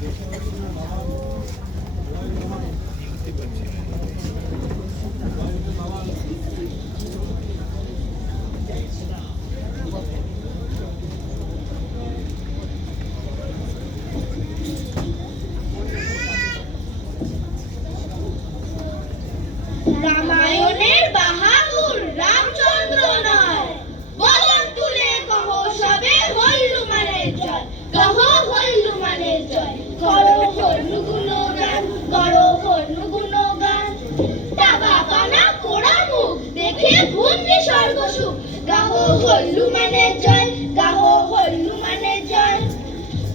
রামায়ণের বাহাদুর রামচন্দ্র নয়, বদন তুলে কহ সবে হল্লুমানের জয়, কহ হল্লুমানের জয়। করো হল্লু গুণগান, করো হল্লু গুণগান, টাকা কানা পোড়া মুখ দেখে ভুঞ্জি স্বর্গ সুখ, গাহ হল্লুমানের জয়, গাহ হল্লুমানের জয়।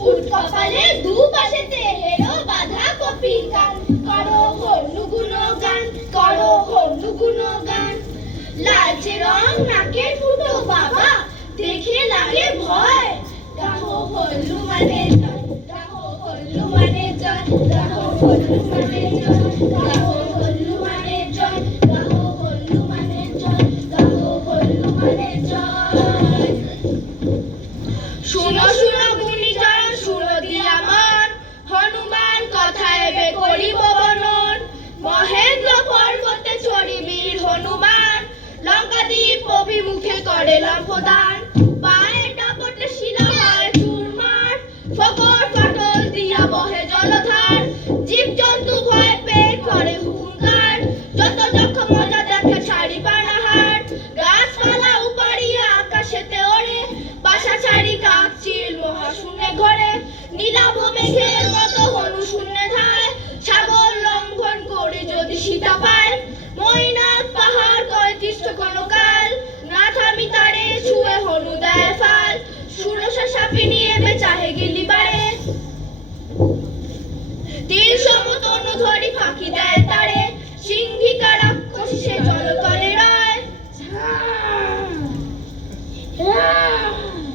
উট কপালে দুপাশেতে হেরো বাঁধা কপির কান, করো হল্লু গুণগান, করো হল্লু গুণগান। লালচে রং নাকের ফুটো বাবা দেখে লাগে ভয়, গাহ হল্লুমানের জয়, গাহ হল্লুমানের জয়, গাহ হল্লুমানের জয়, গাহ হল্লুমানের জয়, গাহ হল্লুমানের জয়, গাহ হল্লুমানের জয়। শুনো শুনো গুণীজন, শুনো দিয়া মন, হনুমান কথায় বে করিব বর্ণন। মহেন্দ্র পর্বতে চড়ি বীর হনুমান, লঙ্কাদ্বীপ অভিমুখে করে লম্ফদান। পায়ে টাপটে শিলা হয় চুরমার, ফকর ফাটল দিয়া বহে জলধার। জীবজন্তু ভয় পেয়ে করে হুঙ্কার, যত যক্ষ মজা দেখে ছাড়ি পানাহার। গাছপালা উপাড়িয়া আকাশেতে ওড়ে, বাসা ছাড়ি কাক চিল মহাশূন্যে ঘরে। নীলাভ মেঘের মতো হনু শূন্যে ধায়, সাগর লঙ্ঘন করে যদি সীতা পায়। মৈনাক পাহাড় কয় তিষ্ঠ কনকাল, না থামি তারে ছুঁয়ে হনু দেয় ফাল। সুরসা সাপি নিয়ে বেচাহে গিলি বাড়ে, তীর সমতনু ধরি ফাঁকি দেয় তারে। সিংহিকা রাক্ষস সে জলতলে রয়,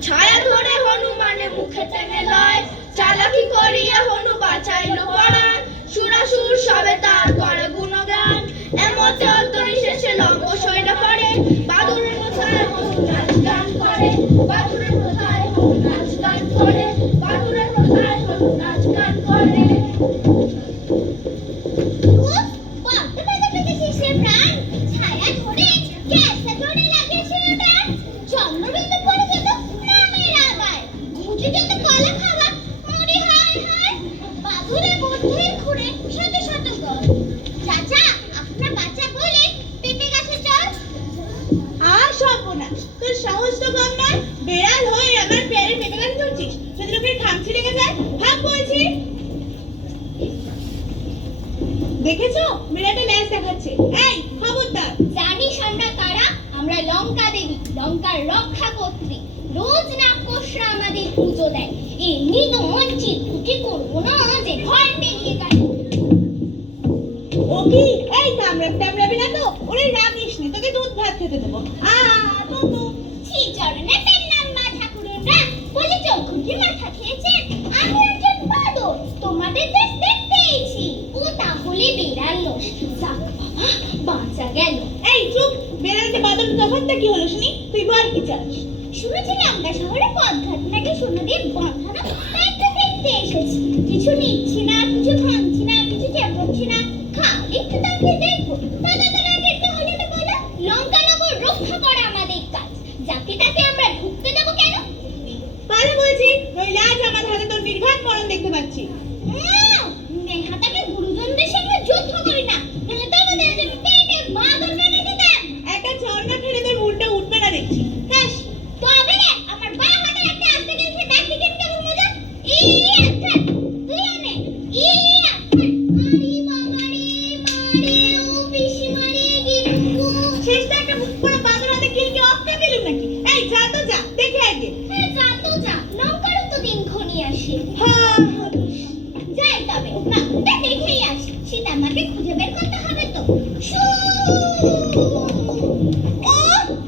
ছায়া ধরে হনুমানে মুখে টেনে লয়। চালাকি করিয়া হনু বাঁচাইল পরাণ, সুরাসুর সবে তার করে গুণগান। এমতে অন্তরি শেষে লম্ব সৈন্য করে, বাদুরের কথায় হনু নাচ গান করে, বাদুরের কথায় হনু নাচ গান করে, বাদুরের কথায় হনু নাচ গান করে। দেখেছো বিরাটে ল্যাজ দেখাচ্ছে, এই খবরদার। জানিস আমরা কারা? আমরা লঙ্কা দেবী, লঙ্কার রক্ষা কর্ত্রী। রোজ রাক্ষসরা আমাদের পুজো দেয়, এমনি তো মঞ্চি ফুটি করবো না যে ভয় পেরিয়ে গেল। ও কি এই কামড়াবি না তো? ওরে রাগিস নি, তোকে দুধ ভাত খেতে দেবো। ছি চরণের নাম মা ঠাকুরেরা বলে চৌখুটি মাথা খেয়েছেন। আমি একজন বাদর, তোমাদের দেশ দেখতে এসেছি। ও তাহলে বেড়ালো, যাক বাবা বাঁচা গেল। এই চুপ, বেড়ালকে বাদর তফাৎটা কি হলো শুনি? তুই বল কি চাস? শুনেছি লঙ্কা শহরে পথঘাট নাকি সোনাদের বন্ধানো, তাই তো দেখতে এসেছি। কিছু নিচ্ছি না, কিছু ভাঙছি না, কিছু চেপড়ছি না, খালি একটু তাকে দেখবো। দাদা দাদা দেখতে হলে তো বলো, লঙ্কা নগর রক্ষা করা আমাদের কাজ। যাকে তাকে আমরা ঢুকতে দেবো কেন? পারে বলছি, নইলে আজ আমার হাতে তোর নির্ঘাত মরণ দেখতে পাচ্ছি। নেহাতাকে গুরুজনদের সঙ্গে যুদ্ধ করি না, নাহলে তোমাদের যে পেটে বাঁদর বেঁধে দিতাম। একটা চড়না খেলে তোর মুডটা উঠবে না দেখছি। হ্যাঁ তবে রে, আমার বাঁ হাতে একটা আসতে গেছে, দেখি কেন কেমন মজা। একটা তুই অনেক একটা আরে বাবা রে মারে ও পিসি মারে গিলু। শেষটা একটা মুখ পড়া বাদর হাতে কিলকে অক্কা দিলুম নাকি? এই যা তো যা, দেখে আগে। হ্যাঁ যা তো যা, লঙ্কারও তো দিন ঘনি আসে। হ্যাঁ যাই তবে না, দেখেই আসি। সীতা মাকে খুঁজে বের করতে হবে তো। ও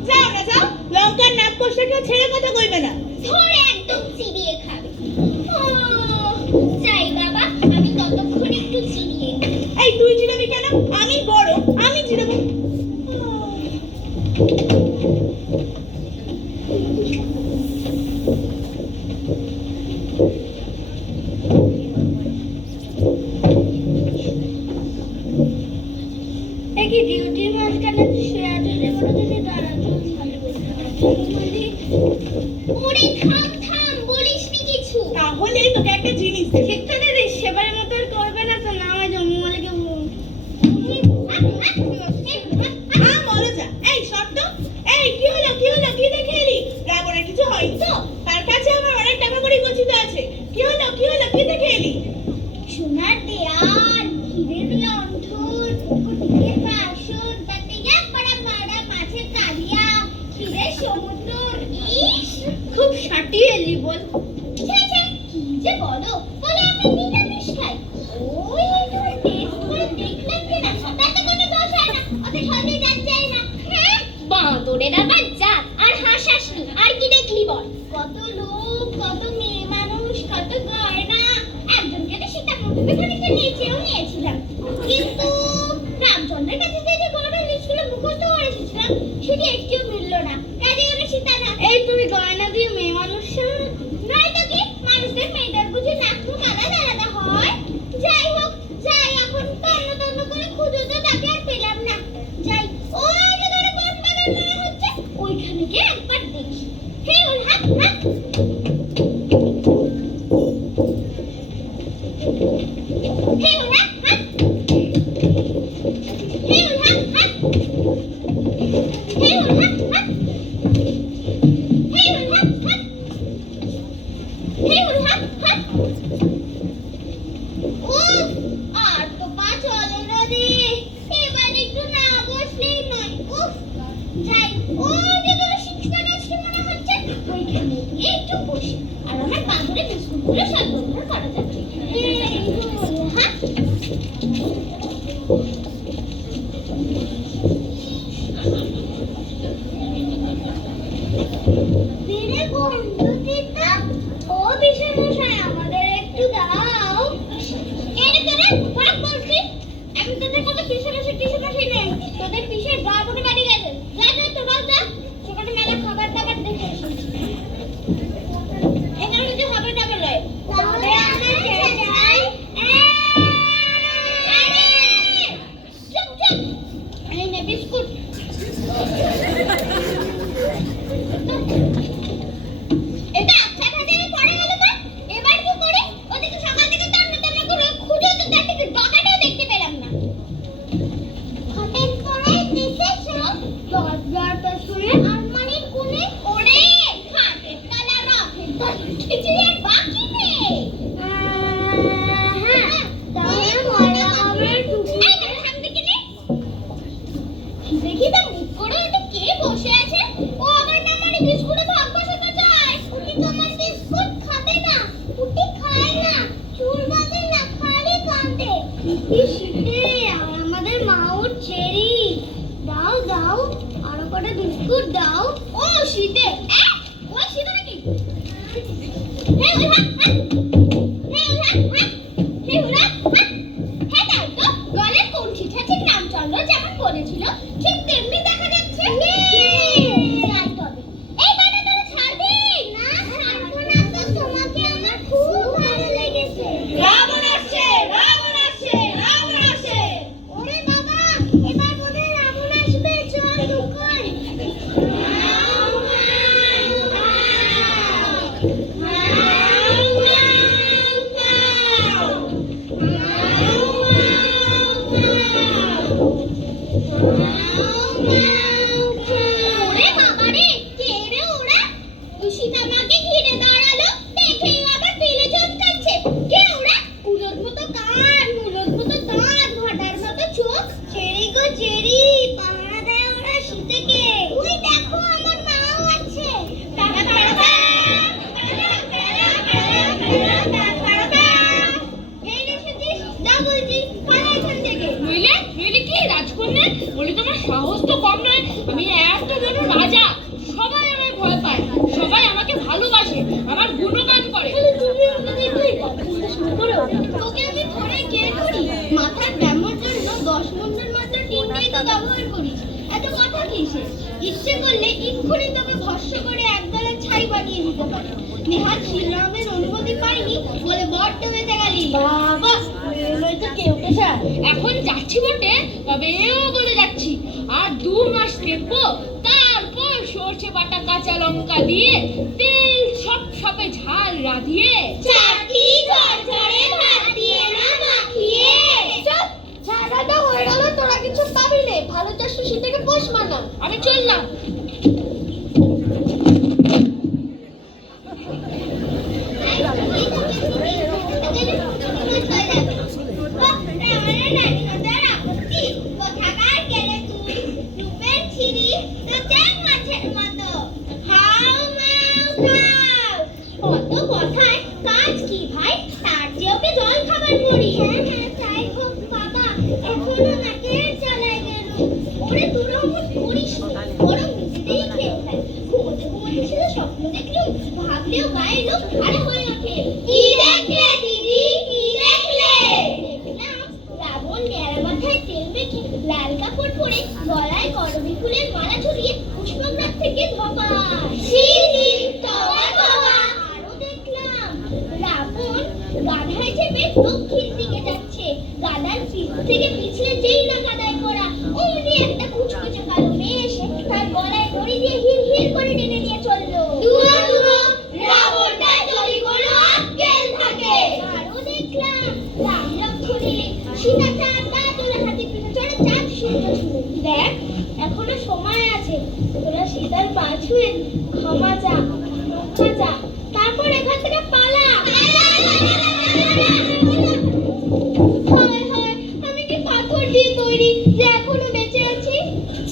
যাও না যাও, লঙ্কার নাক কষাকে ছেড়ে কথা কইবে না, ধরে একদম চিবিয়ে খাবে। যাই বাবা, আমি ততক্ষণ একটু চিবিয়ে। এই তুই জিরাবি কেন? আমি বড়, আমি জিরাবো। কি ডিউটির মাঝখানে শেয়ারে বলে দিলে দাঁড়াতে ওরে থাম থাম বলিসনি কিছু। তাহলে তোকে একটা জিনিস দেব। শিক্ষা দিদি সেবারের মতো আর করবে না তো না আমার জন্মমালিকে বলো যা। এই শর্ত, এই কি হলো কি দেখে এলি? রাবণের কিছু হয়নি তো? তার কাছে আমার অনেক টাকা কড়ি গচ্ছিত আছে। কি হলো কি দেখে এলি? সোনার দেয়াল, হীরের লণ্ঠন, কুটিরের বাসন, তাতে একপাড়া পাড়া মাছের কালিয়া, ক্ষীরের সমুদ্র। ইস, খুব সাটিয়ে এলি বল। ছে ছে, কি যে বলো, বলে আমি নিরামিষ খাই। ওই একবার টেস্ট করে দেখলাম কিনা, তাতে কোনো দোষ হয় না, অত সহজে যাচ্ছে না। হ্যাঁ, বাঁদরের আবার জাত, আর হাসাসনি, আর কি দেখলি বল? কত লোক, কত মেয়ে মানুষ, কত গয়না। একজনকে তো সীতা মন্দিরে খানিকটা নেচেও নিয়েছিলাম, কিন্তু রামচন্দ্রের কাছে যে গয়না লিস্টগুলো মুখস্থ করে এসেছিলাম সেটি একটিও মিলল না। কাজে ওরা সীতা না। এই তুমি গয়না দিয়ে মেয়ে মানুষ নয় তো কি? মানুষদের মেয়েদের বুঝি নাক মুখ আলাদা আলাদা হয়? যাই হোক, যাই এখন তন্ন করে খুঁজো তো তাকে আর পেলাম না। যাই, ওই যে ধরে কোন বাগান মনে হচ্ছে, ওইখানে গিয়ে একবার দেখি। হে ওর হাত হাত Hey, what? Huh? Hey, what? Huh? Hey, what? Huh? Hey, what? Huh? Hey, what? Huh? Oof! আর তো পা চলে না রে। এবার একটু না বসলেই নয়। উফ! যাই, ওই যে তোর শিক্ষা গাছটি মনে হচ্ছে, ওইখানে গিয়ে একটু বসি। আর আমার বাঁদরের বিস্কুটগুলো সব ব্যবহার করা যাচ্ছে। আমাদের একটু দাও। আমি তোদের কত পিসে নেই, তোদের পিসের বাবুর বাড়ি গেছে। যা যা তোরা যা, সেখানে মেলা খাবার দাবার দেখে এসেছি। এখানে যদি হবে টাকা লয় তাহলে আমরা যাই। চুপ চুপ, এই নে বিস্কুট। এটা আচ্ছা খাতে পড়ে গেল না, এবার কি করে? ওদিকে সকাল থেকে তন্ন করে খুঁজে তো তাকে বাঁকাটাও দেখতে পেলাম না। হঠাৎ করে দেখেছো দরজার পেছনে আলমারির কোণে ওরে খাটের তলা রাখে কিছুই আর বাকি নেই। হ্যাঁ, তাহলে ময়লা কামড়ে ঢুকে সামনে কিনে দেখি তো মুখ করে ওটা কে বসে আছে। ও আবার না মানে বিস্কুটে ভাগ বসাতে চায়। উটি তো আমার বিস্কুট খাবে না, উটি খায় না, চুল বাঁধে না, খালি কাঁদে। শীতে আর আমাদের মাও চেরি দাও দাও, আরো কটা বিস্কুট দাও। ও শীতে, ও শীতে নাকি? হে ওরা হে ওরা হে ওরা হ্যাঁ, তাই তো গলের কঞ্চি ছাঁচের রামচন্দ্র যেমন বলেছিল ঠিক তেমনি দেখা যাচ্ছে। তাই তবে এই বাটা তোরা ছাড়বি না? ছাড়বো না তো, তোমাকে আমার খুব ভালো লেগেছে। রাবণ আসছে, রাবণ আসছে, রাবণ আসছে। ওরে বাবা, এবার বোধহয় রাবণ আসবে, চল লুকোই। ওরে বাবা রে, কে রে ওরা? সীতা মাকে ঘিরে দাঁড়ালো, দেখেই আবার পিলে চমকাচ্ছে। কে ওরা? কুলোর মতো কান, মুলোর মতো দাঁত, ভাটার মতো চোখ। চেরি গো চেরি, পাহারা দেয় ওরা শীতেকে। ওই দেখো আমার মাও আছে। এই রে সতীশ, যা বলছি, পালা এখান থেকে। নইলে কি রাজকন্যা? বলি তোমার সাহস তো কম নয়। আমি এত বড় রাজা, সবাই আমায় ভয় পায়, সবাই আমাকে ভালোবাসে, আমার গুণগান করে। তোকে আমি ধরে কে করি? মাথার ব্যামোর জন্য 10 মুন্ডের মাত্র 3টাই তো ব্যবহার করিস। এত কথা কিসের? ইচ্ছে করলে এক্ষুনি তোকে ভস্ম করে একদলা ছাই বানিয়ে দিতে পারি। নেহাত শ্রীরামের অনুমতি পাইনি বলে বড্ড বেঁচে গেলি। বাবা, নয়তো কেউ এখন যাচ্ছি বটে, তবে এও বলে যাচ্ছি আর 2 মাস দেখবো, তারপর সর্ষে বাটা কাঁচা লঙ্কা দিয়ে তেল সপসপে ঝাল রাঁধিয়ে চাটনি ঝরঝরে ভাত দিয়ে না মাখিয়ে। চুপ, ঝাড়াটা হয়ে গেল, তোরা কিছু পাবি নে। ভালো চাষ শীত থেকে পোষ মানা। আমি চললাম। কত কথায় কাজ কি ভাই, তার যে ওকে জল খাবার করি। হ্যাঁ হ্যাঁ তাই হোক বাবা, এখনো নাকের জ্বালায় গেল। ওরে তোরা অমন করিস না, বরং নিজেদেরই খেয়ে ফেল। ঘুমোতে ঘুমোতে শুধু স্বপ্ন দেখলুম, ভাবলেও গায়ের লোক ভাড়া হয়ে ওঠে। কি দেখলে দিদি, কি দেখলে? দেখলাম রাবণ ন্যাড়া মাথায় তেল মেখে লাল কাপড় পরে গলায় করবী ফুলের মালা ঝুলিয়ে পুষ্পগ্রাম থেকে ধপা। আরো দেখলাম রাবণ গাধায় চেপে দক্ষিণ দিকে যাচ্ছে। গাধার পিঠ থেকে পিছলে যেই না গাদায় করা অমনি একটা কুচকুচে কালো মেয়ে এসে তার গলায় দড়ি দিয়ে হির হির করে টেনে নিয়ে চললো। দুরো দুরো, রাবণটা যদি কোনো আক্কেল থাকে। আরো দেখলাম রাম লক্ষ্মণে সীতা চাঁদ তা তোলা হাতে পিঠে চড়ে চাঁদ সূর্য ছুঁয়ে। দেখ এখনো সময় আছে, তোরা সীতার পা ছুঁয়ে ক্ষমা চা, রক্ষা চা, তারপর এখান থেকে পালা। হায় হায়, আমি কি পাথর দিয়ে তৈরি যে এখনো বেঁচে আছি?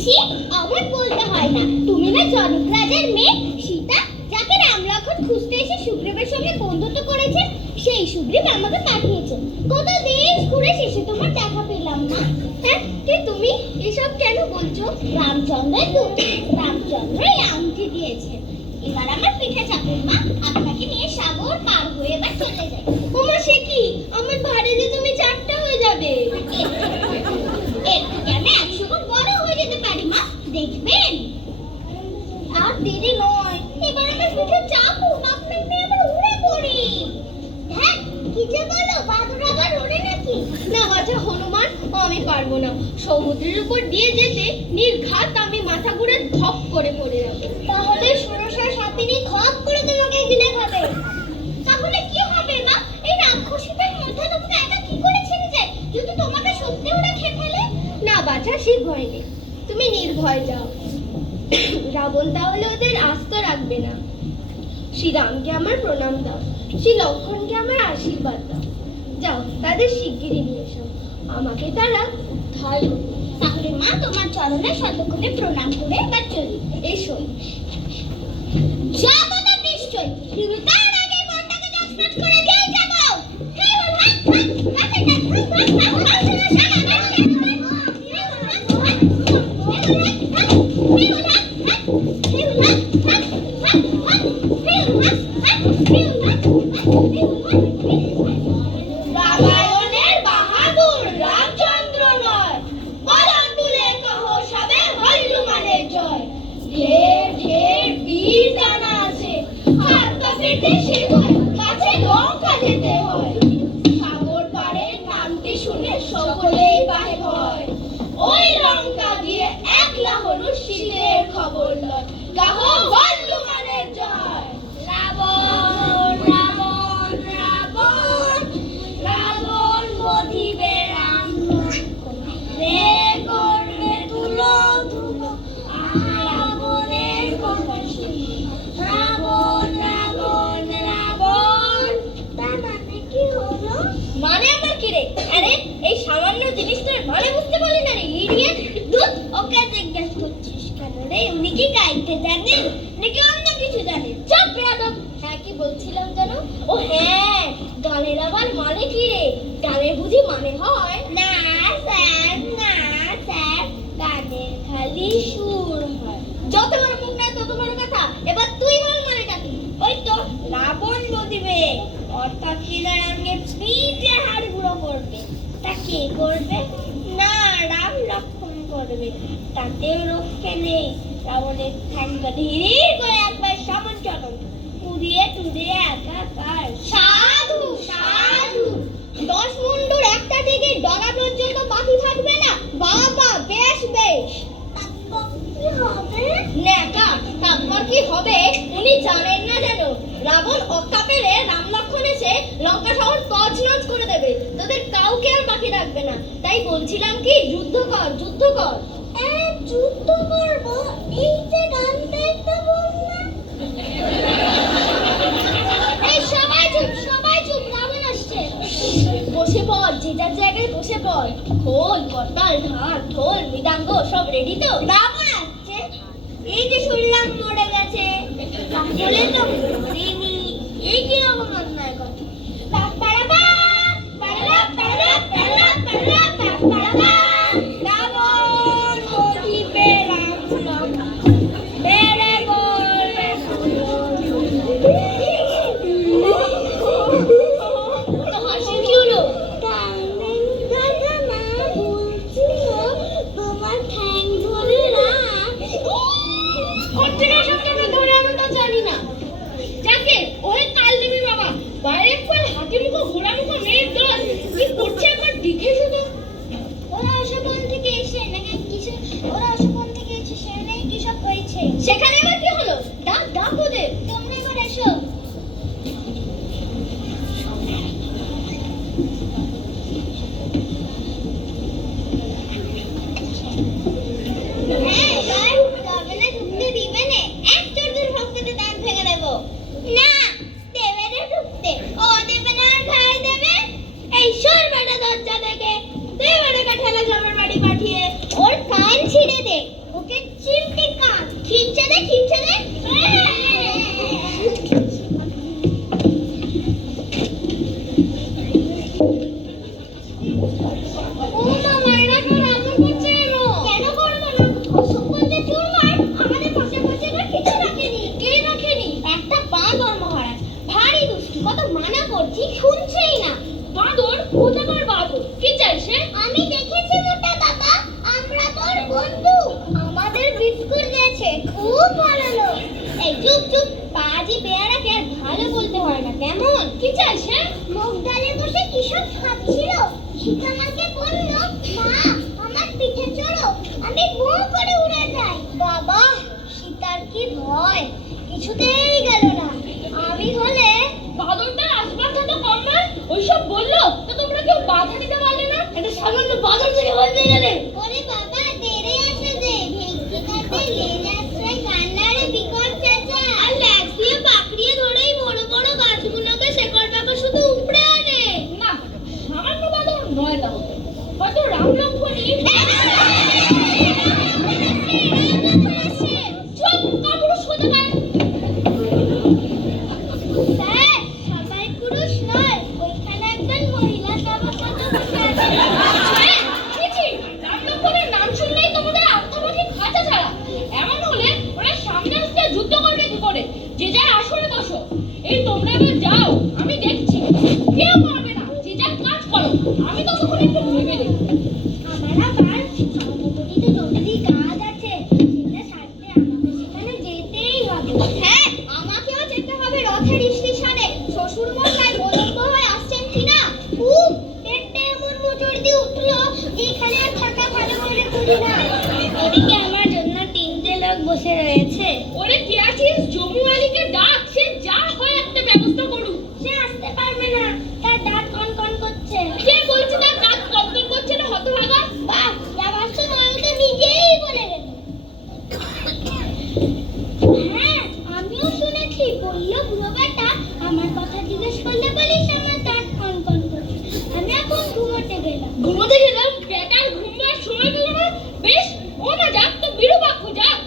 ছি, আমার বলতে হয় না। তুমি না জনক রাজার মেয়ে সীতা, যাকে রাম লক্ষ্মণ খুঁজতে এসে সুগ্রীবের সঙ্গে বন্ধুত্ব করেছে। সেই সুগ্রীব আমাকে পাঠিয়েছে। কত দেশ ঘুরে শেষে তোমার দেখা পেলাম না। হ্যাঁ, কে তুমি? এসব কেন বলছো? রামচন্দ্রের দূত, রামচন্দ্রই আংটি দিয়েছে। এবার আমার পিঠে চাপুন মা, আপনাকে নিয়ে সাগর পার হয়ে এবার চলে যাই। ওমা সে কি, আমার ভারে যে তুমি 4টা হয়ে যাবে। এর থেকে আমি 100 গুণ বড় হয়ে যেতে পারি মা, দেখবেন। আর দেরি নয়, এবার আমার পিঠে চাপুন, আপনার মেয়ে আবার উড়ে পড়ি। হ্যাঁ, কি যে বলো, বাদুড় আবার ওড়ে নাকি? না বাছা হনুমান, আমি পারবো না। সমুদ্রের উপর দিয়ে যেতে নির্ঘাত আমি মাথা ঘুরে ধপ করে পড়ে যাবো। তাহলে ষোড়শা সাপিনী ধপ করে তোমাকে গিলে খাবে। তাহলে কি হবে মা? এই রাক্ষসীদের মধ্যে তোমাকে একা কি করে ছেড়ে যায়? যদি তোমাকে সত্যি ওরা খেয়ে ফেলে? না বাছা, সে ভয় নেই, তুমি নির্ভয় যাও। রাবণ তাহলে ওদের আস্ত রাখবে না। শ্রীরামকে আমার প্রণাম দাও, শ্রী লক্ষ্মণকে আমার আশীর্বাদ দাও। যাও, তাদের শিগগিরই নিয়ে এসো, আমাকে তারা উদ্ধার করবে। তাহলে মা তোমার চরণে শতকোটি প্রণাম করে এবার চলি। এসো। যাবো তো নিশ্চয়, কিন্তু তার আগে মনটাকে জটফট করে দিয়ে যাবো। হে ভগবান, কাছে যান, রামায়ণের বাহাদুর রামচন্দ্র নয়, বদন তুলে কহ সবে হল্লুমানের জয়। ঢের ঢের বীর জানা আছে, হাত কাঁপিতে সেতুর কাছে লঙ্কা যেতে হয়। সাগর পাড়ের নামটি শুনে সকলেই বাহে ভয়। ওই লঙ্কা গিয়ে একলা হলো শীতের খবর লয়, গাহ হল্লুমানের জয়। রাবণ রাবণ রাবণ, রাবণ বধিবে রাম, রে করবে তুলো ধুলো, রাবণের কথা শুনি। রাবণ রাবণ রাবণ, তার মানে কি হলো? মানে আবার কি রে? আরে এই সামান্য জিনিসটার মানে বুঝতে পারলি না রে ইডিয়েট? দুধ, ওকে জিজ্ঞেস করছিস কেন রে? উনি কি গাইতে জানেন নাকি অন্য কিছু জানেন? চুপ বেয়াদব। হ্যাঁ, কি বলছিলাম জানো? ও হ্যাঁ, গানের আবার মানে কি রে? গানের বুঝি মানে হয়? না স্যার, না স্যার, গানের খালি সুর হয়। যত বড় মুখ না তত বড় কথা। এবার তুই বল মানেটা কি? ওই তো রাবণ বধিবে, অর্থাৎ শ্রীরামকে পিঠে হাড় গুঁড়ো করবে। তা কে করবে? না, রাম লক্ষ্মণ করবে। তাতেও রক্ষে নেই, রাবণের ঠ্যাংটা ধীরে করে একবার সামন চলন পুড়িয়ে টুড়িয়ে একাকার। সাধু সাধু, 10 মুন্ডুর একটা থেকে ডগা পর্যন্ত জানেন না যেন রাবণ অক্কা পেলে রাম লক্ষ্মণ এসে লঙ্কা শহর তছনছ করে দেবে, তোদের কাউকে আর বাকি রাখবে না। তাই বলছিলাম কি, যুদ্ধ কর, যুদ্ধ কর। যুদ্ধ করবো? এই যে গানটা একটা বল না। এই সবাই চুপ, সবাই চুপ, রাবণ আসছে। বসে পড়, যে যার জায়গায় বসে পড়। খোল, করতাল, ঢাক, ঢোল, মৃদাঙ্গ সব রেডি তো? রাবণ আসছে? এই যে শুনলাম মরে গেছে। তাহলে তো মরিনি। এই কি রকম অন্যায় কথা? রাবণ মরিবে রাম বেড়ে গলে তো হাসি কি হলো? তোমার ঠ্যাং ধরে রাখ। ওর থেকে শব্দটা ধরে আমি তো জানি না। যাকে ওই কাল দেবী বাবা বাইরে ফল হাতি মুখ ঘোড়া মুখ মেয়ের দল কি করছে একবার দেখে শুধু। ওরা অশোকন থেকে এসে নাকি কিছু, ওরা অশোকন থেকে এসে সেখানে কি সব হয়েছে? সেখানে আবার কি হলো? ডাক ডাক ওদের, তোমরা এবার এসো। হ্যাঁ এবার তবে না ঢুকতে দিবে না, এক চোরদের ভক্তদের দাঁত ভেঙে দেবো। না দেবে না ঢুকতে, ও দেবে না আর ঘাড় দেবে। এই সর বেটা দরজা থেকে, দে বেটাকে ঠেলা জামার বাড়ি পাঠিয়ে ওর কান ছিঁড়ে দে। ওকে চিমটি কান খিঁচে দে, খিঁচে দে। ও মা, এরা তো রান্না করছে কেন? কেন করবো না? অশোকন যে চুরমার আমাদের পাশে পাশে এবার কিছু রাখেনি। কে রাখেনি? একটা বাঁদর মহারাজ, ভারী দুষ্টু, কত মানা করছি শুনছেই না। বাঁদর? কোথাকার বাঁদর? কি চাই সে? আমি দেখেছি মোটা দাদা, আমরা তোর বন্ধু, আমাদের বিস্কুট দিয়েছে, খুব ভালো লোক। এই চুপ চুপ, পাজি বেয়ারাকে আর ভালো বলতে হয় না কেমন? কি চাই সে? মুখ ডালে বসে কিসব খাচ্ছিল, সীতামাকে বলল, মা আমার পিঠে চড়ো, আমি বউ করে উড়ে যাই। বাবা, সীতার কি ভয়, কিছুতেই গেল না। আমি হলে বাঁদরটা আসবার কথা কম নয়, ওইসব বললো তো তোমরা কেউ বাধা দিতে পারলে না? এটা সামান্য বাঁদর থেকে বলতে গেলে। ওরে বাবা, তেরে আসে দে, ভেঙ্কি কাটে লেজ আশ্রয় কান্নারে বিকট চেঁচা। আর ল্যাজ দিয়ে পাকড়িয়ে ধরেই বড় বড় গাছগুলোকে শেকড় বাকড় শুধু উপড়ে আনে। না, সামান্য বাঁদর নয় তাহলে, হয়তো রাম লক্ষ্মণই। চুপ, কাপুরুষ কোথাকার। স্যার, সবাই পুরুষ নয়, ওইখানে একজন মহিলা সভাপতি বসে আছে। হ্যাঁ, ছি, রাম লক্ষ্মণের নাম শুনলেই তোমাদের আত্মঘাতী খাঁচা ছাড়া। এমন হলে ওরা সামনে আসতে যুদ্ধ করবে কি করে? যে যার আসরে বসো। এই তোমরা এবার যাও, আমি দেখছি। কেউ পারবে না, যে যার কাজ করো। আমি ততক্ষণ একটু ভেবে দেখি। আমার আবার সভাপতিতে জরুরি কাজ আছে, সেটা সারতে আমাকে সেখানে যেতেই হবে। হ্যাঁ, আমাকেও যেতে হবে রথের স্টেশনে। শ্বশুর মশাই বিলম্ব হয়ে আসছেন কিনা, খুব পেটে এমন মোচড় দিয়ে উঠলো যে এখানে আর থাকা ভালো করে করি না। ওদিকে আমার জন্য 3টে লোক বসে রয়েছে। ওরে কে আছিস? জমু আলীকে ডাক, সে যা হয় একটা ব্যবস্থা করুক। সে আসতে পারবে না, তার দাঁত কনকন করছে। কে বলছে তার দাঁত কম্পন করছে না, হতভাগা? বাহ, যাবার সময় ও তো নিজেই বলে গেল। হ্যাঁ, আমিও শুনেছি, বললো বুড়ো বেটা আমার কথা জিজ্ঞেস করলে বলিস আমার দাঁত কনকন করছে। আমি এখন ঘুমোতে গেলাম। ঘুমোতে গেলাম? বেটার ঘুমবার সময় পেল না? বেশ, ও না যাক তো বিরূপাক্ষ যাক।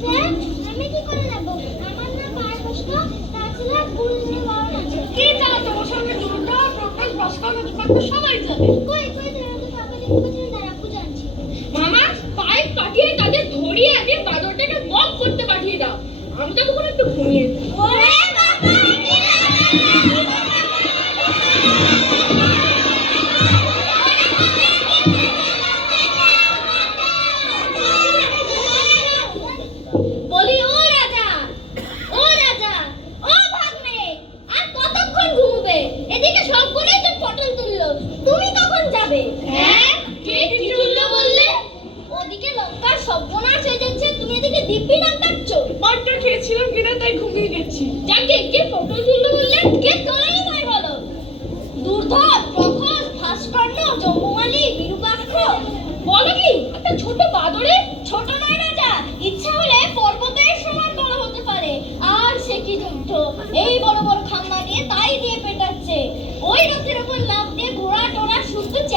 স্যার, আমি কি করে যাবো? আমার না পায়ে কষ্ট, তাছাড়া বুঝতে পারো না। কে চালাতে ওর সঙ্গে যুদ্ধ, প্রকাশ, ভাস্কর্য, বিপাক্য সবাই যাবে। কই কই ধরে তো ফাঁকা দেখতে দাঁড়া জানছি। মামা, পাইপ পাঠিয়ে তাদের ধরিয়ে এনে বাদরটাকে বক করতে পাঠিয়ে দাও। আমি তো তখন একটু ঘুমিয়ে যাই। ওরে বাবা, বলি ও রাজা, ও রাজা, ও ভাগ্নে, আর কতক্ষণ ঘুমবে? এদিকে সবগুলোই তো পটল তুললো, তুমি কখন যাবে? হ্যাঁ, কে কি তুললো বললে? ওদিকে লঙ্কার সর্বনাশ হয়ে যাচ্ছে, তুমি এদিকে দিব্যি নাম কাটছো। মারটা খেয়েছিলাম কিনা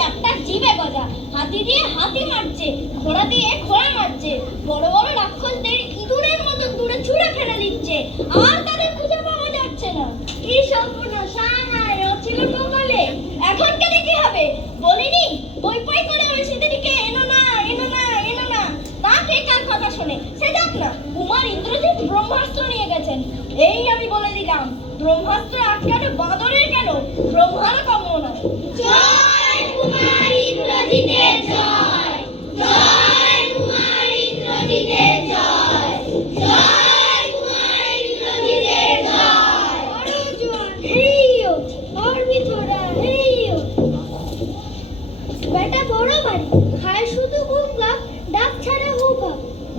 একটা জিবে গজা, হাতি দিয়ে হাতি মারছে, ঘোড়া দিয়ে ঘোড়া মারছে, বড় বড় রাক্ষসদের ইঁদুরের মতো দূরে ছুঁড়ে ফেলে দিচ্ছে, আর তাদের খুঁজে পাওয়া যাচ্ছে না। কি সম্পূর্ণ সাহায় ও ছিল কপালে, এখন কেটে কি হবে? বলিনি বই বই করে ওই সেদিকে এনো না এনো না এনো না, তা কে কার কথা শোনে? সে যাক না, কুমার ইন্দ্রজিৎ ব্রহ্মাস্ত্র নিয়ে গেছেন। এই আমি বলে দিলাম, ব্রহ্মাস্ত্র আটকানো বাঁদরের কেন, ব্রহ্মারও কম নয়। জয় কুমার ইন্দ্রজিতের জয়, জয় কুমার ইন্দ্রজিতের জয়, জয় কুমার ইন্দ্রজিতের জয়। অর্জুন হেইও, অর্বিথরা হেইও। বেটা বড় বাড়ি, খায় শুধু গুঙ্গা, ডাক ছাড়া হুকা।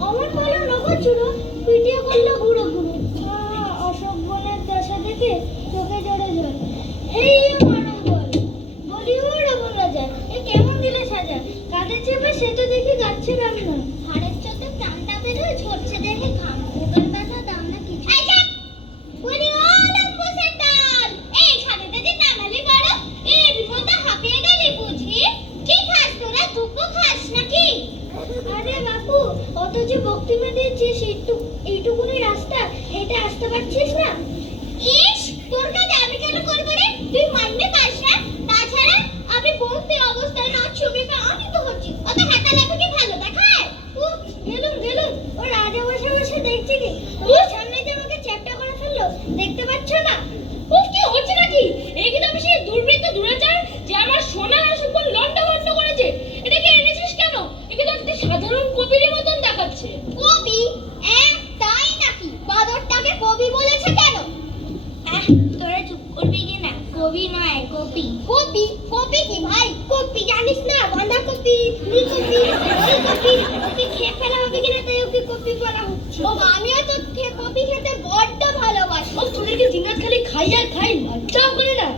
অমন বলো নগচুরো, পিটিয়ে করলো গুঁড়ো গুঁড়ো। অশোক বনের দশা দেখে চোখে জড়ে জল। হেইও মানব বল, বলি ও রাবণ রাজা, এ কেমন দিলে সাজা? কাঁধে চেপে সে তো দেখি গাচ্ছে রান্না। হাড়ের চোখে প্রাণটা বেরোয়, ঝরছে দেখে ঘাম। বুকের ব্যথা দাম না কিছু। বলি ও লম্বুসের ডাল, এই খানেতে যে নামালি বড়, এর মতো হাঁপিয়ে গেলি বুঝি? কি খাস তোরা, দুঃখ খাস নাকি? আরে বাপু, অত যে বক্তিমে দিয়েছিস, এইটুকুনি রাস্তা হেঁটে আসতে পারছিস না? ইস, তোর কাছে আমি কেন করবো রে? তুই মানতে পারিস না? তাছাড়া আমি বন্দি অবস্থায় নাচ ছবিতে আমি তো হচ্ছি, অত হাতা লাগা কি ভালো দেখায়? গেলুম, ও রাজা বসে বসে দেখছি কি? ওর সামনে যে আমাকে চ্যাপটা করে ফেললো, দেখতে পাচ্ছ না? কি হচ্ছে নাকি? এই কি তবে সেই দুর্বৃত্ত দুরাচার যে আমার সোনার আসন লন্ডভন্ড করেছে? এটাকে এনেছিস কেন? একে তো একটা সাধারণ কবির মতন দেখাচ্ছে। কবি? তাই নাকি? বাদরটাকে কবি বলেছে কেন? তোরা চুপ করবি কি না? কবি নয়, কপি। কপি কি ভাই? কপি জানিস না? বাঁধাকপি, ফুলকপি, ওলকপি। ওকে খেয়ে ফেলা হবে কিনা তাই ওকে কপি বলা হচ্ছে। ও, আমিও তো কপি খেতে বড্ড ভালোবাসি। ও, তোদেরকে দিনরাত খালি খাই আর খাই, লজ্জাও করে না?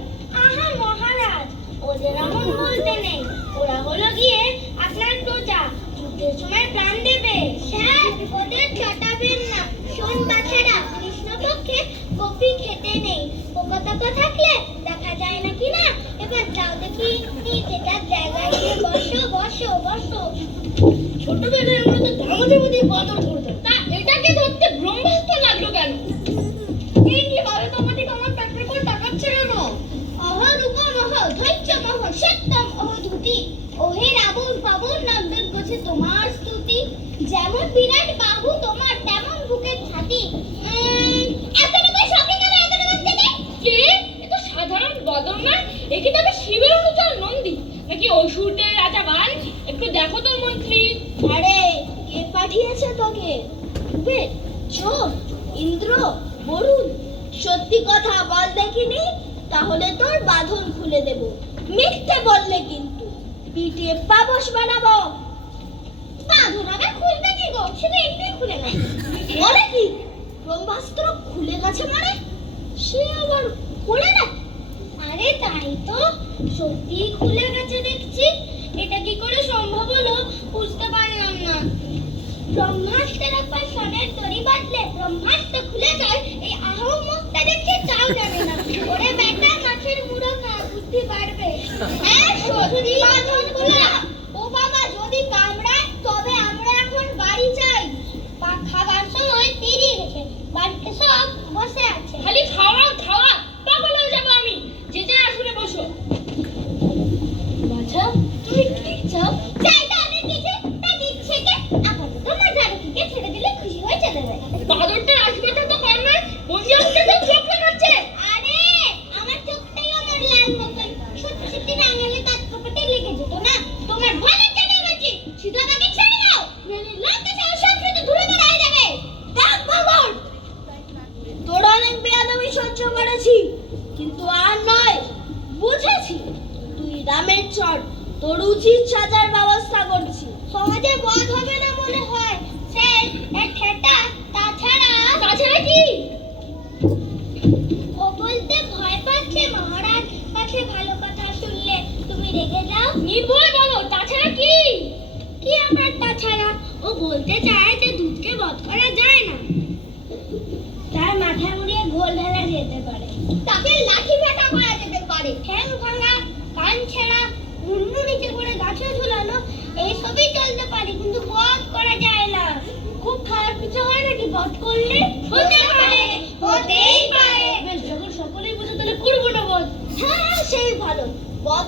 আহা মহারাজ, ওদের এমন বলতে নেই। ওরা হলো গিয়ে আপনার প্রজা, যুদ্ধের সময় প্রাণ দেবে। স্যার, ওদের চটাবেন না। শোন বাছারা, কৃষ্ণপক্ষে কপি খেতে নেই। পোকা থাকলে দেখা যায় না কি না? এবার যাও দেখি নিচে তার জায়গায় গিয়ে বসো। ছোটবেলায় আমরা তো ধামাচাপাতি বাদর ধরতাম, তা এটাকে ধরতে ব্রহ্মাস্ত্র লাগলো কেন? এই কি ভাবে তোমাকে আমার পেটের উপর তাকাচ্ছে কেন? ধৈর্য সত্যম ধুতি, ওহে রাবণ পাবন নন্দন গোছে তোমার স্তুতি। যেমন বিরাট বাহু তোমার, তেমন বুকের ছাতি। এতটুকু সঙ্গে গেল, এতটুকু থেকে কে? এ তো সাধারণ বদন না, একে তবে শিবের অনুচর নন্দী নাকি অসুরদের রাজা বাল? একটু দেখো তো মন্ত্রী। আরে কে পাঠিয়েছে তোকে? কুবের, চোর, ইন্দ্র, বরুণ? সত্যি কথা বল দেখিনি, তাহলে তোর বাঁধন খুলে দেব। মিথ্যে বললে কিন্তু পিটিয়ে পাবস বানাবো। বাঁধন আবার খুলবে কি গো? সেটা এমনি খুলে না। বলে কি ব্রহ্মাস্ত্র খুলে গেছে মানে? সে আবার খুলে না? আরে তাই তো, সত্যি খুলে গেছে দেখছি। এটা কি করে সম্ভব হলো বুঝতে পারলাম না। ব্রহ্মাস্ত্রের একবার সোনের দড়ি বাঁধলে ব্রহ্মাস্ত্র খুলে যায়, এই আহম্মকটা দেখছি তাও জানে না। ওরে বেটা, মাছের মুড়ো খা, বুদ্ধি বাড়বে। হ্যাঁ সত্যি বাঁধন খোলা। ও বাবা, যদি কামড়ায় তবে আমরা এখন বাড়ি যাই। খাবার সময় পেরিয়ে গেছে, বাড়িতে সব বসে আছে। খালি খাওয়া, পাগল হয়ে যাবো আমি। যে যাই আসলে বসো। বাছা, তুমি কি চাও? চাই তাহলে দিছে, তা দিচ্ছে কে? আপাতত মাঝারকিকে ছেড়ে দিলে খুশি হয়ে চলে যায়। বাদরটা আসবাটা তো কম নয়, বসে উঠে তো চোখ লাগাচ্ছে। আরে আমার চোখটাই আমার লাল মতন, সত্যি রাঙালে তার কপাটে লেগে যেত না। তোমার ভালো চলে গেছে, শুধু আমাকে ছেড়ে দাও, নইলে লোকটা সব শুধু ধরে বেড়াই যাবে। ডাক বাবর, তোর অনেক বেয়াদবি সহ্য করেছি, কিন্তু আর নয়। বুঝেছি, তুই রামের চর, তোর উচিত সাজার ব্যবস্থা করছি। সমাজে বধ হবে না মনে হয় স্যার, এ ঠেটা। তাছাড়া কি? ও বলতে ভয় পাচ্ছে মহারাজ, কাছে ভালো কথা শুনলে তুমি রেগে যাও। নির্ভয় বলো, তাছাড়া কি? কি আবার তাছাড়া? ও বলতে চায় যে দুধকে বধ করা যায় না, তার মাথা মুড়িয়ে গোল ঢালা যেতে পারে, তাকে লাঠি পেটা করা যেতে পারে, ঠ্যাং ভাঙা, কান ছেঁড়া, মুন্ডু নিচে হট করলে হতে পারে, হতেই পারে। বেশ, যখন সকলেই বুঝে তাহলে করবো না বধ। হ্যাঁ, সেই ভালো। বধ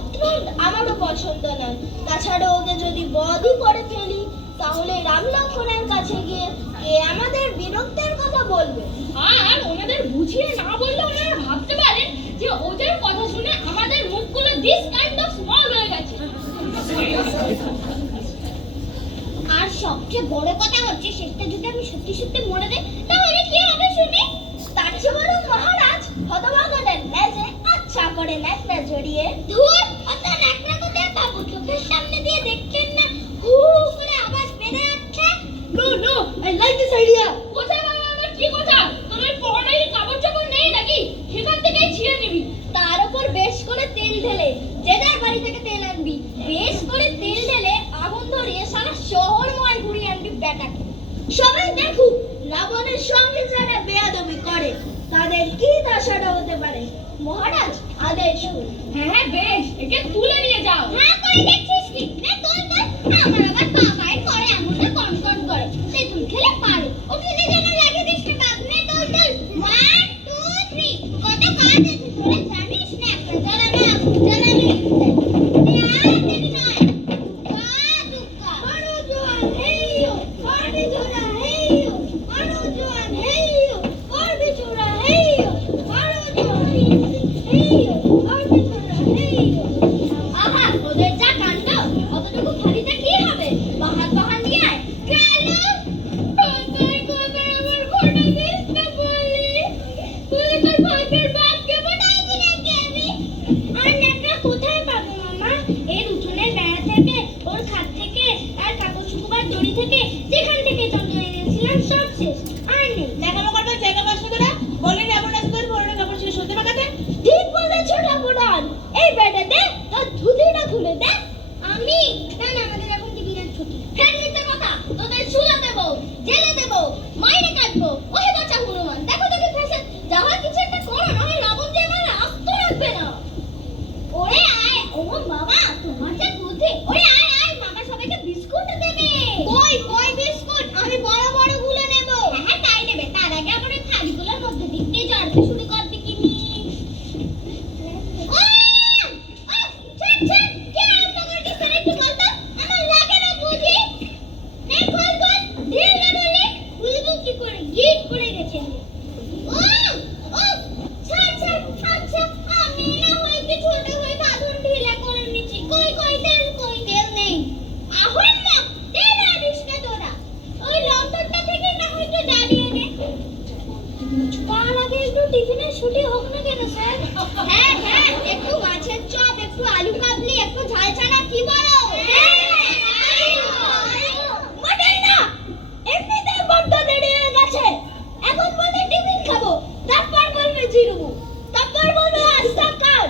আমারও পছন্দ নয়। তাছাড়া ওকে যদি বধই করে ফেলি তাহলে রাম লক্ষ্মণের কাছে গিয়ে কে আমাদের বিরক্তের কথা বলবে। আর ওনাদের বুঝিয়ে না বললে ওনারা ভাবতে পারেন যে ওদের কথা শুনে আমাদের মুখগুলো দিস কাইন্ড অফ স্মল হয়ে গেছে। আর সবচেয়ে বড় কথা হচ্ছে শেষটা যদি আমি সত্যি সত্যি মরে যাই তাহলে কি হবে শুনি? তার চেয়ে বরং মহারাজ হতভাগাদের লেজে আচ্ছা করে ন্যাকড়া জড়িয়ে ধুর অত ন্যাকড়া কোথায় পাবো? চোখের সামনে দিয়ে দেখছেন না হু করে আওয়াজ বেড়ে যাচ্ছে। No no, I like this idea. কোথায় বাবা আমার কি কথা? তোর ওই পরনের কাপড় চাপড় নেই নাকি? সেখান থেকেই ছিঁড়ে নিবি। তার উপর বেশ করে তেল ঢেলে, যে যার বাড়ি থেকে তেল আনবি, বেশ করে তেল ঢেলে আগুন ধরিয়ে সারা শহরময় ঘুরিয়ে আনবি বেটাকে। সবাই দেখুক রাবণের সঙ্গে যারা বেয়াদবি করে তাদের কি দশাটা হতে পারে। মহারাজ আদেশ করুন। হ্যাঁ হ্যাঁ বেশ, একে তুলে নিয়ে যাও। হ্যাঁ করে দেখছিস কি? নে তোল তোল। আমার আবার পা পায়ে করে এমনটা কনকন করে। তেঁতুল খেলে পারে। উঠোনে যেন লাগিয়ে দিস না বাপ। নে তোল তোল। 1 2 3 কত কাজ আছে তোরা জানিস না? একটা জ্বালানো আগুন জ্বালাবি। আর দেরি নয়। দুকা মারো জোয়ান হেইও করবি জোড়া হেইও মারো জোয়ান হেইও করবি জোড়া হেইও মারো জোয়ান হেইও করবি জোড়া হেইও। আহা, ওদের যা কাণ্ড! অতটুকু ফাঁড়িতে কি হবে? বাহার বাহার নিয়ে আয়। গেল। কোথায় কোথায় আমার ঘোড়া দিস না বললি? বলে তোর ভাগ্যের বাঘকে বোটাই দিলে কি আমি? আর ন্যাকড়া কোথায় পাবো মামা? এর উঠোনের বেড়া থেকে, ওর খাট থেকে, আর কাপড় শুকোবার দড়ি থেকে, যেখান থেকে যন্ত্র এনেছিলাম সব শেষ। আর নেই। দেখানো করবার জায়গা পাস না তোরা? বললি রাবণ রাজ তোর পরনের কাপড় ছিল সত্যি পাকাতে? ঠিক বলেছ ঠাকুরান। এই বেটা দে, তোর ধুতিটা খুলে দে। আমি? না না, আমাদের এখন টিফিনের ছুটি। ফের মিথ্যে কথা। তোদের শুলে দেবো, জেলে দেবো, মাইনে কাটবো। ওহে বাচ্চা হনুমান, দেখো দেখি ফেসে যা হয় কিছু একটা করো, না হয় রাবণ যে আমার আস্ত রাখবে না। ওরে আয়, ও বাবা তোমার যা বুদ্ধি। ওরে আয় আয়, মামা সবাইকে বিস্কুট দেবে। কই কই বিস্কুট? আমি বড় বড় গুলো নেব। হ্যাঁ তাই নেবে। তার আগে আমার এই থালিগুলোর মধ্যে দিক দিয়ে ঝাড়তে শুরু কর দেখিনি। টিফিনের ছুটি হোক না কেন স্যার? হ্যাঁ হ্যাঁ, একটু মাছের চপ, একটু আলু কাবলি, একটু ঝাল ছাড়া, কি বলো? মোটেই না, এমনিতেই বড্ড দেরি হয়ে গেছে। এখন বলে টিফিন খাবো, তারপর বলবে জিরুবু, তারপর বলবে আস্তা কাল,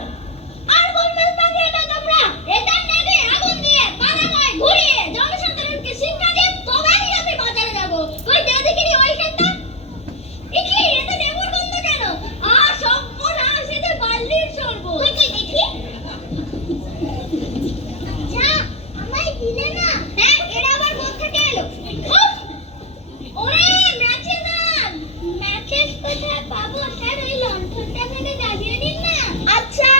আর বলবে মাগিয়ে না তোমরা। এটা নেবে আগুন দিয়ে, পালাময় ঘুরিয়ে, জনসাধারণকে শিক্ষা দিয়ে তবেই আমি বাজারে যাবো। কই দে দেখিনি ওইখানটা। দেখি এটা নেবুর গন্ধ কেন? সর্বনাশ, এতে বার্লির শরবত। কই কই দেখি। আচ্ছা, আমায় দিলে না? হ্যাঁ, এরা আবার কোথা থেকে এলো? ওরে ম্যাচের গান। ম্যাচেস কোথায় পাবো স্যার? ওই লণ্ঠনটা থেকে জ্বালিয়ে দিন না। আচ্ছা,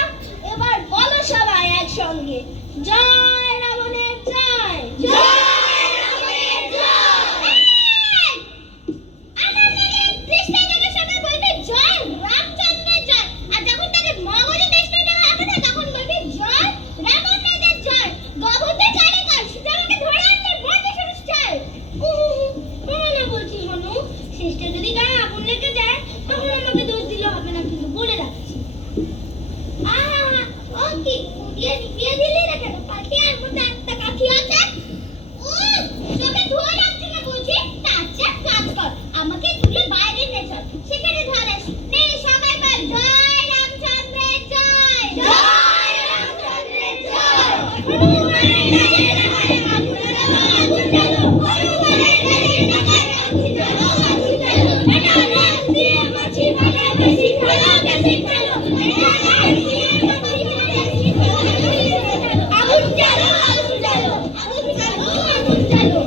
এবার বলো সবাই একসঙ্গে, জয় রাবণের জয়। জয় রাবণের জয়। আমাকে তুলে বাইরে নিয়ে চল, সেখানে ধরে নে সবাই বল জয় রামচন্দ্রের জয়। জয় রামচন্দ্রের জয়। হনুমানের গায়ে লাগায় আগুন জ্বালো, আগুন জ্বালো। হনুমানের গায়ে লাগায় আগুন জ্বালো, আগুন জ্বালো। এটা রাম দিয়ে মাছি ভালো বেশি ভালো বেশি ভালো। এটা রাম দিয়ে মাছি ভালো বেশি ভালো বেশি ভালো। আগুন জ্বালো, আগুন জ্বালো, আগুন জ্বালো, আগুন জ্বালো।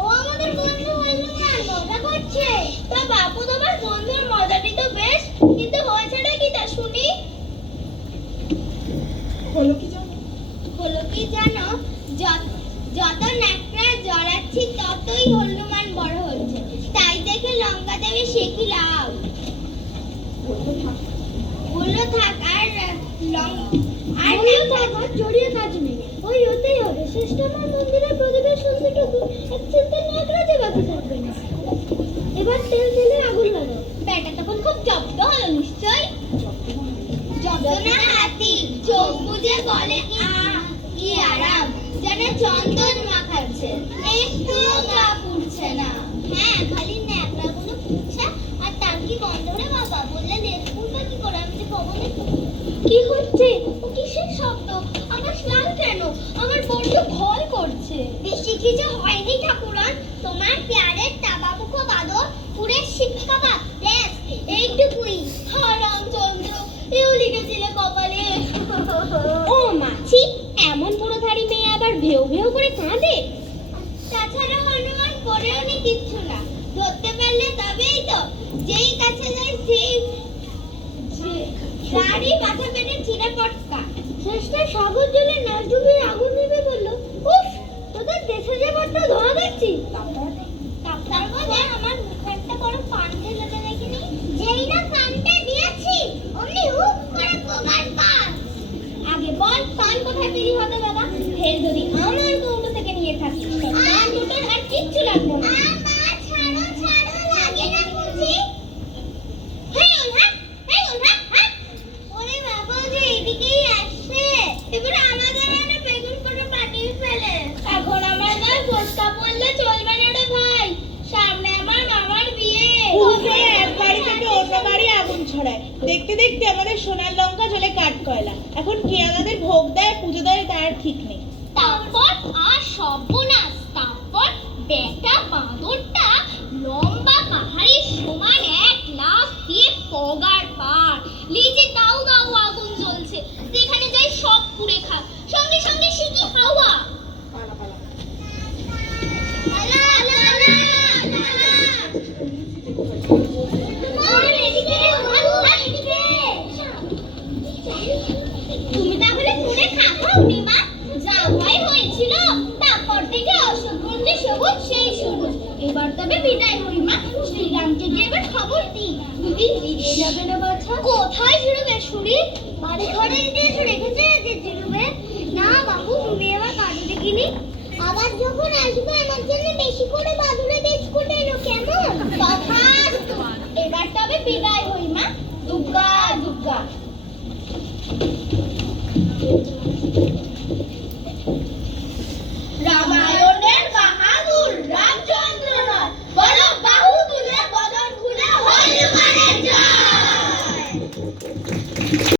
ও আমাদের বন্ধু হনুমান মজা করছে। তা বাপু তোমার বন্ধুর মজাটি তো বেশ, কিন্তু হয়েছেটা কি তা শুনি। হলো কি জানো? হলো কি জানো, যত ন্যাকড়া জড়াচ্ছি ততই হনুমান বড় হচ্ছে। তাই দেখে লঙ্কা দেবে সে কি লাভ। বললো থাক আর জড়িয়ে কাজ নেই, ওই হতেই হবে। শেষটা আমার মন্দিরের প্রদীপের সন্ধিটুকু এক চিন্তা ন্যাকড়া যে বাকি থাকবে না। এবার তেল ঢেলে আগুন লাগাও। ব্যাটা তখন খুব জব্দ হলো নিশ্চয়। জব্দ না হাতি, চোখ বুঝে বলে কি আরাম, যেন চন্দন মাখাচ্ছে, একটুও গা পুড়ছে না। হ্যাঁ, খালি ন্যাকড়া গুলো পুড়ছে আর টাঙ্কি বন্ধ রে বাবা। বললে দেখুন কি করে, আমি যে ভবনে কি হচ্ছে, ও কিসের শব্দ, আকাশ লাল কেন, আমার বড্ড ভয় করছে। বেশি কিছু হয়নি ঠাকুরন, তোমার প্যারের তাবাবুকো বাদর পুরে শিক্ষা বা ব্যাস এইটুকুই। হারাম চন্দ্র, এও লিখেছিলে কপালে। ও মাছি, এমন পুরোধারী মেয়ে আবার ভেউ ভেউ করে কাঁদে। তাছাড়া হনুমান করেও নি কিচ্ছু না, ধরতে পারলে তবেই তো। যেই কাছে যায় সেই গাড়ি মাথা পেটে ছিঁড়ে পটকা। শেষটা সাগর জলে না ডুবিয়ে আগুন নিবে বললো। উফ, তোদের দেশে যে বড্ড ধোঁয়া দেখছি। তারপরে আমার মুখে একটা বড় পান ঢেলেতে দেখিনি। যেই না পানটা দিয়েছি অমনি হুপ করে কোমার পান। আগে বল পান কোথায় পেরি হবে বাবা? ফের যদি আমার কৌটো থেকে নিয়ে থাকিস পান দুটোর আর কিচ্ছু লাগবে না। ছাড়ো লাগে না বুঝি। ওরে বাবা যে এদিকেই আসছে, এবারে আমাদের মানে বেগুন করে পাঠিয়ে ফেলে। এখন আমার গায়ে ফসকা পড়লে চলবে না রে ভাই, সামনে আমার মামার বিয়ে। উল্টে এক বাড়ি থেকে অন্য বাড়ি আগুন ছড়ায়। দেখতে দেখতে আমাদের সোনার লঙ্কা জ্বলে কাঠ কয়লা। এখন কে আমাদের ভোগ দেয় পুজো দেয় তার ঠিক নেই। তারপর আর সর্বনাশ, তারপর বেটা বাঁদরটা লম্বা পাহাড়ের সমান এক লাফ দিয়ে পগার পার। লিজে দাও দাও আগুন জ্বলছে, যেখানে যাই সব পুড়ে খাক, সঙ্গে সঙ্গে সে কি হাওয়া। আলা আলা আলা আলা, এদিকে এদিকে। তুমি তাহলে পুড়ে খাওনি মা? যা ভয় হয়েছিল, তারপর থেকে অসুগন্ধি সবুজ সেই সবুজ। এবার তবে বিদায় হই মা, শ্রীরামকে গিয়ে এবার খবর দিই। দিদি ফিরে যাবে না বাছা? কোথায় ঝুড়বে শুনি? বাড়ি ঘরে দিয়ে রেখেছে যে ঝুড়বে না বাবু, তুমি এবার কাজে দেখিনি। আবার যখন আসবে আমার জন্য বেশি করে